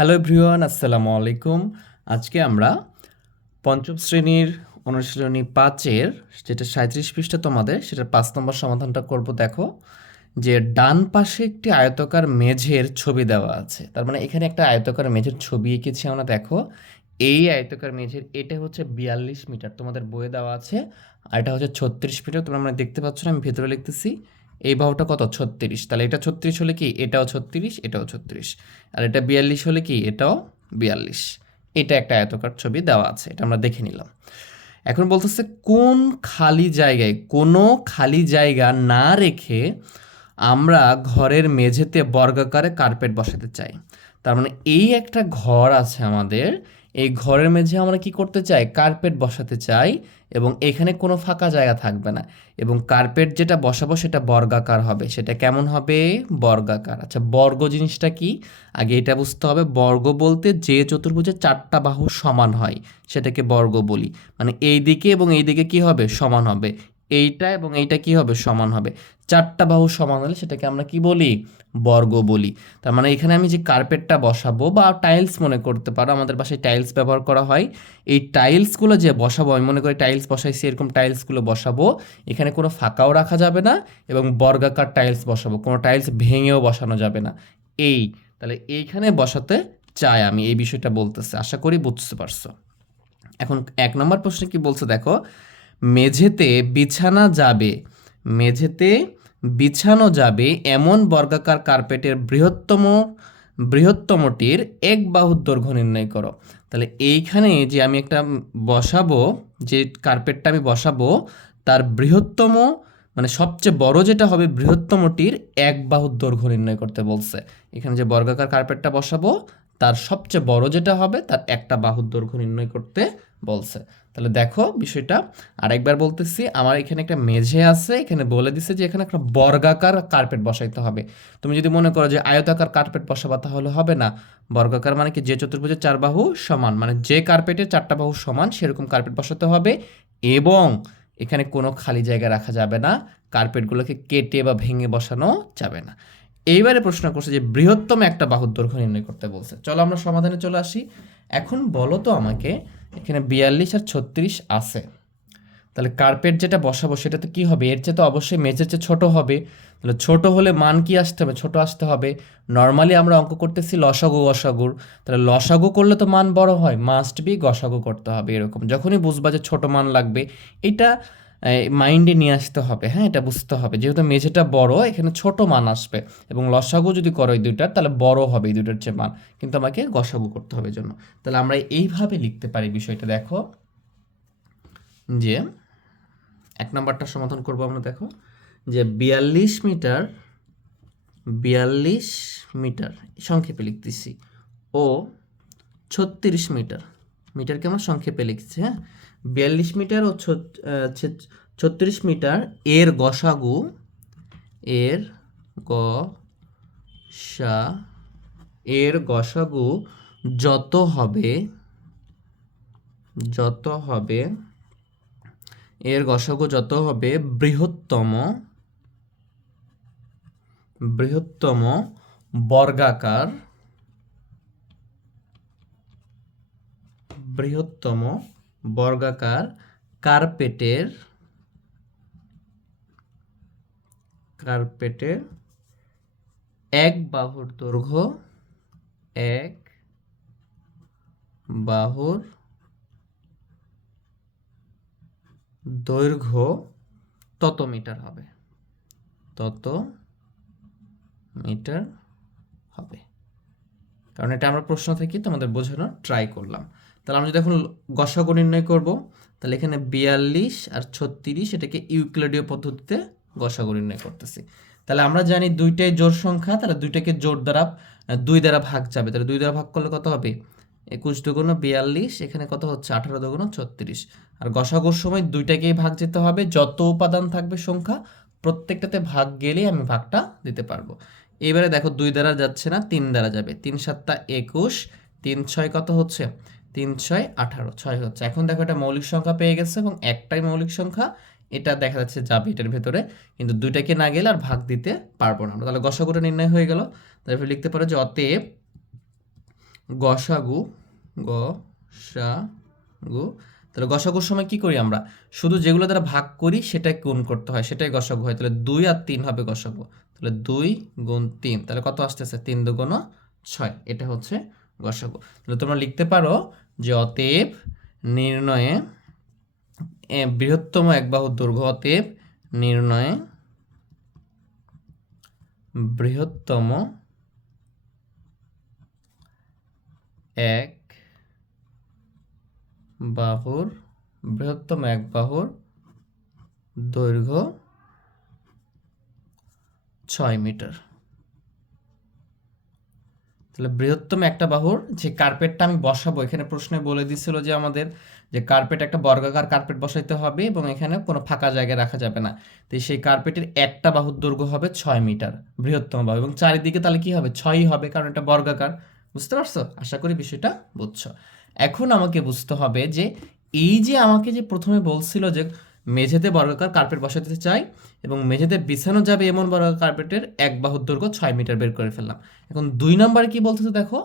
Hello everyone আসসালামু আলাইকুম আজকে আমরা পঞ্চম শ্রেণির অনুশীলনী পাঁচের, যেটা সাঁত্রিশ পৃষ্ঠা তোমাদের সেটা পাঁচ নম্বর সমাধানটা করব, দেখো, যে ডান পাশে একটি আয়তকার মেঝের ছবি দেওয়া আছে। তার মানে এখানে একটা আয়তকার মেঝের ছবি এঁকেছি আমরা, দেখো। এই আয়তকার মেঝের, এটা হচ্ছে বিয়াল্লিশ মিটার, তোমাদের বইয়ে দেওয়া আছে। আর এটা হচ্ছে ছত্রিশ মিটার, তোমরা আমরা দেখতে পাচ্ছ না, আমি ভেতরে লিখতেছি। এই বাহুটা কত? ছত্রিশ। তাহলে এটা ছত্রিশ হলে কি? এটাও ছত্রিশ এটাও ছত্রিশ। আর এটা বিয়াল্লিশ হলে কি? এটাও বিয়াল্লিশ। এটা একটা আয়তকার ছবি দেওয়া আছে, এটা আমরা দেখে নিলাম। এখন বলতেছে কোন খালি জায়গায়, কোনো খালি জায়গা না রেখে আমরা ঘরের মেঝেতে বর্গাকারে কার্পেট বসাতে চাই? তার মানে এই একটা ঘর আছে আমাদের এই ঘরের মেঝে আমরা কি করতে চাই? কার্পেট বসাতে চাই এবং এখানে কোনো ফাঁকা জায়গা থাকবে না। এবং কার্পেট যেটা বসাবো সেটা বর্গাকার হবে। সেটা কেমন হবে? বর্গাকার। আচ্ছা বর্গ জিনিসটা কি? আগে এটা বুঝতে হবে। বর্গ বলতে যে চতুর্ভুজের চারটা বাহু সমান হয়, সেটাকে বর্গ বলি। মানে এই দিকে এবং এই দিকে কি হবে? সমান হবে। এইটা এবং এইটা কি হবে? সমান হবে। চারটা বাহু সমান হলে সেটাকে আমরা কি বলি? বর্গ বলি। তার মানে এখানে আমি যে কার্পেটটা বসাবো বা টাইলস মনে করতে পারো, আমাদের বাসায় টাইলস ব্যবহার করা হয়। এই টাইলসগুলো যে বসাবো, আমি মনে করি টাইলস বসাইছি, এরকম টাইলসগুলো বসাবো। এখানে কোনো ফাঁকাও রাখা যাবে না এবং বর্গাকার টাইলস বসাবো। কোনো টাইলস ভেঙেও বসানো যাবে না। এই, তাহলে এইখানে বসাতে চাই আমি, এই বিষয়টা বলতেছে। আশা করি বুঝতে পারছ। এখন এক নম্বর প্রশ্নে কি বলছে দেখো মেঝেতে বিছানা যাবে। মেঝেতে বিছানো যাবে এমন বর্গাকার কার্পেটের বৃহত্তম, বৃহত্তমটির এক বাহুর দৈর্ঘ্য নির্ণয় করো। তাহলে এইখানে যে আমি একটা বসাবো, যে কার্পেটটা আমি বসাবো, তার বৃহত্তম মানে সবচেয়ে বড় যেটা হবে বৃহত্তমটির এক বাহুর দৈর্ঘ্য নির্ণয় করতে বলছে। এখানে যে বর্গাকার কার্পেটটা বসাবো, তার সবচেয়ে বড় যেটা হবে, তার একটা বাহুর দৈর্ঘ্য নির্ণয় করতে বলছে। তাহলে দেখো বিষয়টা। আরেকবার বলতেছি, আমার এখানে একটা মেঝে আছে, এখানে বলে দিছে যে এখানে একটা বর্গাকার কার্পেট বসাইতে হবে। তুমি যদি মনে করো যে আয়তাকার কার্পেট বসাবা তাহলে হবে না। বর্গাকার মানে কি? যে চতুর্ভুজের চার বাহু সমান মানে যে কার্পেটের চারটা বাহু সমান, সেরকম কার্পেট বসাতে হবে এবং এখানে কোনো খালি জায়গা রাখা যাবে না। কার্পেটগুলোকে কেটে বা ভেঙে বসানো যাবে না। এইবারে প্রশ্ন করছে যে বৃহত্তম একটা বাহুর দৈর্ঘ্য নির্ণয় করতে বলছে। চলো আমরা সমাধানে চলে আসি। এখন বলো তো আমাকে এখানে বিয়াল্লিশ আর ছত্রিশ আছে। তাহলে কার্পেট যেটা বসাবো সেটা তো কী হবে? এর চেয়ে তো অবশ্যই মেঝের চেয়ে ছোটো হবে। তাহলে ছোট হলে মান কি আসতে হবে? ছোট আসতে হবে। নর্মালি আমরা অঙ্ক করতেছি লসাগু, গসাগুর। তাহলে লসাগু করলে তো মান বড় হয়। মাস্ট বি গসাগু করতে হবে এরকম। যখনই বুঝবা যে ছোট মান লাগবে, এটা মাইন্ডে নিয়ে আসতে হবে হ্যাঁ এটা বুঝতে হবে। যেহেতু মেঝেটা বড়, এখানে ছোট মান আসবে এবং লসাগু যদি করো এই দুইটার, তাহলে বড় হবে এই দুইটার চেয়ে মান। কিন্তু আমাকে গসাগু করতে হবে জন্য। তাহলে আমরা এইভাবে লিখতে পারি বিষয়টা, দেখো। যে, এক নম্বরটা সমাধান করব আমরা, দেখো। যে বিয়াল্লিশ মিটার বিয়াল্লিশ মিটার, সংক্ষেপে লিখতেছি। ও, ছত্রিশ মিটার। মিটারকে আমরা সংক্ষেপে লিখছি হ্যাঁ? বিয়াল্লিশ মিটার ও ছত্রিশ মিটার এর গসাগু, এর গ সা এর গসাগু যত হবে যত হবে, এর গসাগু যত হবে বৃহত্তম বৃহত্তম বর্গাকার বৃহত্তম বর্গাকার কার্পেটের কার্পেটের এক বাহুর দৈর্ঘ্য এক বাহুর দৈর্ঘ্য তত মিটার হবে। তত মিটার হবে। কারণ এটা আমরা প্রশ্ন থেকে তোমাদের বোঝানোর ট্রাই করলাম। তাহলে আমরা যদি এখন গসাগু নির্ণয় করব, তাহলে এখানে বিয়াল্লিশ আর ছত্রিশ এটাকে ইউক্লিডীয় পদ্ধতিতে গসাগু নির্ণয় করতেছি। তাহলে আমরা জানি দুইটাই জোর সংখ্যা, তাহলে দুইটাকে জোর দ্বারা দুই দ্বারা ভাগ যাবে। তাহলে দুই দ্বারা ভাগ করলে কত হবে? একুশ দুগুণ বিয়াল্লিশ, এখানে কত হচ্ছে? আঠারো দুগুণ ছত্রিশ। আর গসাগুর সময় দুইটাকেই ভাগ যেতে হবে, যত উপাদান থাকবে সংখ্যা, প্রত্যেকটাতে ভাগ গেলেই আমি ভাগটা দিতে পারব। এবারে দেখো দুই দ্বারা যাচ্ছে না, তিন দ্বারা যাবে। তিন সাতটা একুশ, তিন ছয় কত হচ্ছে? তিন, ছয়, আঠারো। ছয় হচ্ছে। এখন দেখো এটা মৌলিক সংখ্যা পেয়ে গেছে এবং একটাই মৌলিক সংখ্যা, এটা দেখা যাচ্ছে যাবে এটার ভেতরে, কিন্তু দুইটাকে না গেলে আর ভাগ দিতে পারব না আমরা। তাহলে গসাগুটা নির্ণয় হয়ে গেল। তারপরে লিখতে পারো যে অতএব গসাগু গু তাহলে গসাগুর সময় কি করি আমরা? শুধু যেগুলো দ্বারা ভাগ করি সেটাই গুণ করতে হয়, সেটাই গসাগু হয়। তাহলে দুই আর তিন হবে গসাগু। তাহলে দুই গুণ তিন, তাহলে কত আসতেছে? তিন দুগুণ ছয়। এটা হচ্ছে গসাগু। তোমরা লিখতে পারো যে অতএব নির্ণয়ে বৃহত্তম এক বাহুর দৈর্ঘ্য অতএব নির্ণয়ে বৃহত্তম এক বাহুর, বৃহত্তম এক বাহুর দৈর্ঘ্য ছয় মিটার। তাহলে বৃহত্তম একটা বাহুর যে কার্পেটটা আমি বসাবো, এখানে প্রশ্নে বলে দিছিল যে আমাদের যে কার্পেট একটা বর্গাকার কার্পেট বসাইতে হবে এবং এখানে কোনো ফাঁকা জায়গায় রাখা যাবে না। তো সেই কার্পেটের একটা বাহুর দৈর্ঘ্য হবে ছয় মিটার, বৃহত্তম বাহু এবং চারিদিকে তাহলে কি হবে? ছয়ই হবে কারণ এটা বর্গাকার। বুঝতে পারছ? আশা করি বিষয়টা বুঝছ। এখন আমাকে বুঝতে হবে যে এই যে আমাকে যে প্রথমে বলছিল যে মেঝেতে বর্গাকার কার্পেট বসাতে চাই এবং মেঝেতে বিছানো যাবে এমন বর্গাকার কার্পেটের এক বাহুর দৈর্ঘ্য ছয় মিটার বের করে ফেললাম। এখন দুই নম্বরে কি বলতেছে দেখো?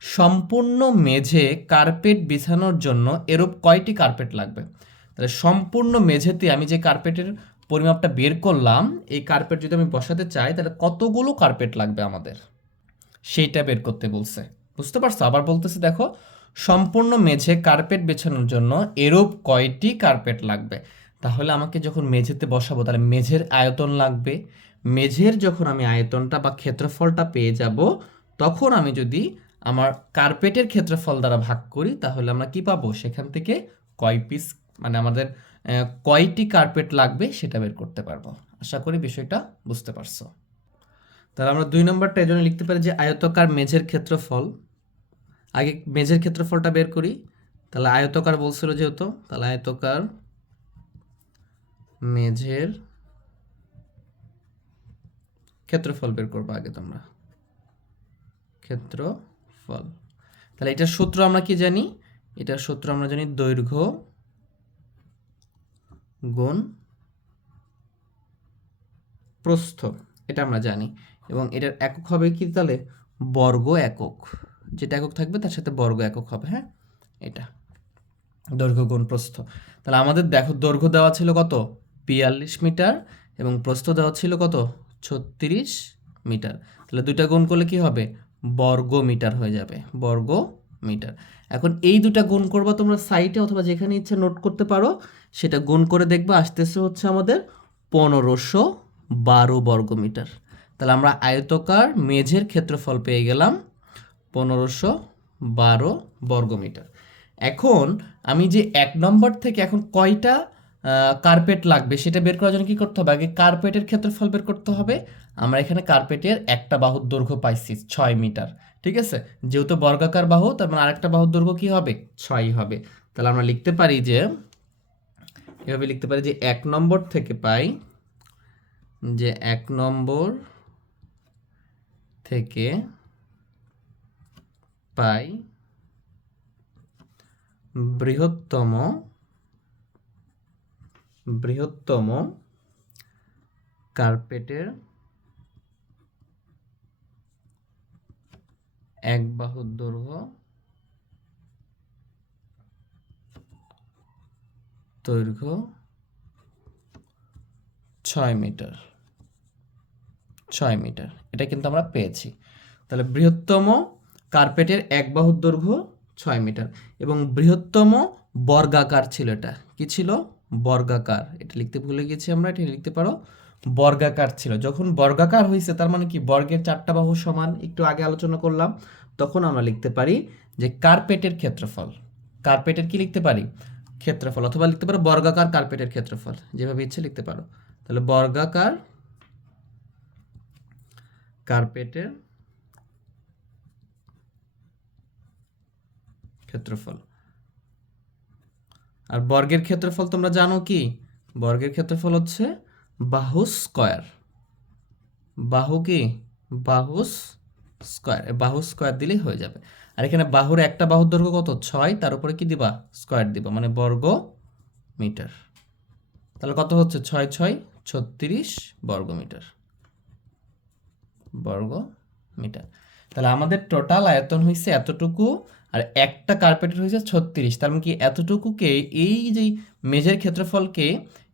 সম্পূর্ণ মেঝে কার্পেট বিছানোর জন্য এরূপ কয়টি কার্পেট লাগবে? তাহলে সম্পূর্ণ মেঝেতে আমি যে কার্পেটের পরিমাপটা বের করলাম, এই কার্পেট যদি আমি বসাতে চাই, তাহলে কতগুলো কার্পেট লাগবে আমাদের? সেইটা বের করতে বলছে। বুঝতে পারছ? আবার বলতেছে দেখো, সম্পূর্ণ মেঝে কার্পেট বেছানোর জন্য এরূপ কয়টি কার্পেট লাগবে? তাহলে আমাকে যখন মেঝেতে বসাবো, তাহলে মেঝের আয়তন লাগবে। মেঝের যখন আমি আয়তনটা বা ক্ষেত্রফলটা পেয়ে যাব, তখন আমি যদি আমার কার্পেটের ক্ষেত্রফল দ্বারা ভাগ করি, তাহলে আমরা কি পাবো? সেখান থেকে কয় পিস মানে আমাদের কয়টি কার্পেট লাগবে সেটা বের করতে পারব। আশা করি বিষয়টা বুঝতে পারছ। তাহলে আমরা দুই নম্বরটা এই জন্য লিখতে পারি যে আয়তকার মেঝের ক্ষেত্রফল। আগে মেঝের ক্ষেত্রফলটা বের করি। তাহলে আয়তকার বলছিল যেহেতু, তাহলে আয়তকার মেঝের ক্ষেত্রফল বের করব আগে তোমরা। ক্ষেত্রফল। তাহলে এটার সূত্র আমরা কি জানি? এটার সূত্র আমরা জানি দৈর্ঘ্য গুণ প্রস্থ, এটা আমরা জানি। এবং এটার একক হবে কি তাহলে? বর্গ একক। যেটা একক থাকবে তার সাথে বর্গ একক হবে হ্যাঁ? এটা। দৈর্ঘ্য গুণ প্রস্থ। তাহলে আমাদের দেখো দৈর্ঘ্য দেওয়া ছিল কত? বিয়াল্লিশ মিটার এবং প্রস্থ দেওয়া ছিল কত? ছত্রিশ মিটার। তাহলে দুইটা গুণ করলে কি হবে? বর্গ মিটার হয়ে যাবে। বর্গ মিটার এখন এই দুটা গুণ করবা তোমরা সাইটে অথবা যেখানে ইচ্ছে নোট করতে পারো, সেটা গুণ করে দেখবা আসতেছে হচ্ছে আমাদের পনেরোশো বারো বর্গ মিটার তাহলে আমরা আয়তকার মেঝের ক্ষেত্রফল পেয়ে গেলাম পনেরোশো বারো বর্গ মিটার এখন আমি যে এক নম্বর থেকে এখন কয়টা কার্পেট লাগবে। সেটা বের করার জন্য কি করতে হবে? আগে কার্পেটের ক্ষেত্রফল বের করতে হবে। আমরা এখানে কার্পেটের একটা বাহুর দৈর্ঘ্য পাইছি ছয় মিটার। ঠিক আছে? যেহেতু বর্গাকার বাহু, তার মানে আরেকটা বাহুর দৈর্ঘ্য কি হবে? ছয় হবে। তাহলে আমরা লিখতে পারি যে, এভাবে লিখতে পারি যে এক নম্বর থেকে পাই যে এক নম্বর থেকে পাই বৃহত্তম বৃহত্তম কার্পেটের এক বাহুর দৈর্ঘ্য দৈর্ঘ্য ছয় মিটার। ছয় মিটার। এটা কিন্তু আমরা পেয়েছি। তাহলে বৃহত্তম কার্পেটের এক বাহুর দৈর্ঘ্য ছয় মিটার এবং বৃহত্তম বর্গাকার ছিল এটা। কি ছিল? বর্গাকার। এটা লিখতে ভুলে গেছি আমরা, এটা লিখতে পারো। বর্গাকার ছিল। যখন বর্গাকার হয়েছে, তার মানে কি? বর্গের চারটা বাহু সমান। একটু আগে আলোচনা করলাম। তখন আমরা লিখতে পারি যে কার্পেটের ক্ষেত্রফল। কার্পেটের কি লিখতে পারি? ক্ষেত্রফল। অথবা লিখতে পারো বর্গাকার কার্পেটের ক্ষেত্রফল। যেভাবে ইচ্ছে লিখতে পারো। তাহলে বর্গাকার কার্পেটের ক্ষেত্রফল। আর বর্গের ক্ষেত্রফল তোমরা জানো কি? বর্গের ক্ষেত্রফল হচ্ছে বাহু স্কয়ার। বাহু কি? বাহু স্কয়ার। বাহু স্কয়ার দিলেই হয়ে যাবে। আর এখানে বাহুর একটা বাহুর দৈর্ঘ্য কত? ছয়। তার উপরে কি দিবা? স্কয়ার দিবা মানে বর্গ মিটার। তাহলে কত হচ্ছে? ছয় ছয়, ছত্রিশ বর্গ মিটার বর্গ মিটার। তাহলে আমাদের টোটাল আয়তন হয়েছে এতটুকু। আর একটা কার্পেটের হয়েছে ছত্রিশ। তার মানে কি এতটুকুকে এই যে মেঝের ক্ষেত্রফলকে,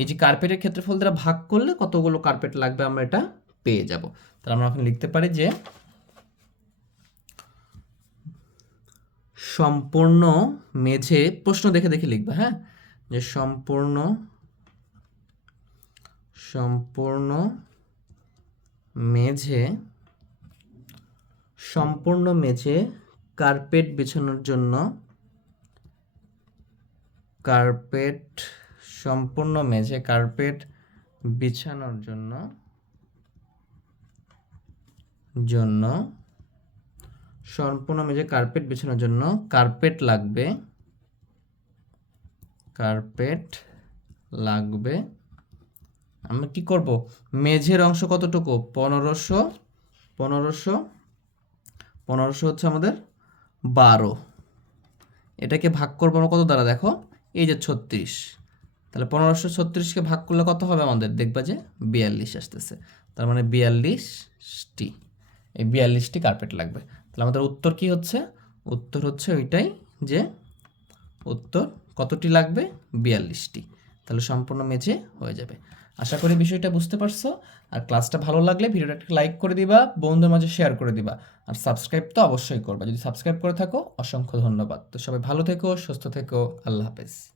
এই যে কার্পেটের ক্ষেত্রফল দ্বারা ভাগ করলে কতগুলো কার্পেট লাগবে আমরা এটা পেয়ে যাব। তাহলে আমরা এখন লিখতে পারি যে সম্পূর্ণ মেঝে, প্রশ্ন দেখে দেখে লিখবে হ্যাঁ? যে সম্পূর্ণ সম্পূর্ণ মেঝে সম্পূর্ণ মেঝে কার্পেট বিছানোর জন্য কার্পেট সম্পূর্ণ মেঝে কার্পেট বিছানোর জন্য জন্য সম্পূর্ণ মেঝে কার্পেট বিছানোর জন্য কার্পেট লাগবে। কার্পেট লাগবে। আমরা কি করব? মেঝের অংশ কতটুকু? পনেরোশো পনেরোশো পনেরোশো হচ্ছে আমাদের বারো। এটাকে ভাগ করব আমরা কত দ্বারা? দেখো, এই যে ছত্রিশ। তাহলে পনেরোশো ছত্রিশকে ভাগ করলে কত হবে আমাদের? দেখবা যে বিয়াল্লিশ আসতেছে। তার মানে বিয়াল্লিশটি। এই বিয়াল্লিশটি কার্পেট লাগবে। তাহলে আমাদের উত্তর কি হচ্ছে? উত্তর হচ্ছে ওইটাই যে উত্তর কতটি লাগবে? বিয়াল্লিশটি। তাহলে সম্পূর্ণ মেঝে হয়ে যাবে। আশা করি বিষয়টা বুঝতে পারছ। আর ক্লাসটা ভালো লাগলে ভিডিওটা একটা লাইক করে দিবা, বন্ধুদের মাঝে শেয়ার করে দিবা। আর সাবস্ক্রাইব তো অবশ্যই করবা। যদি সাবস্ক্রাইব করে থাকো, অসংখ্য ধন্যবাদ। তো সবাই ভালো থেকো, সুস্থ থেকো, আল্লাহ হাফেজ।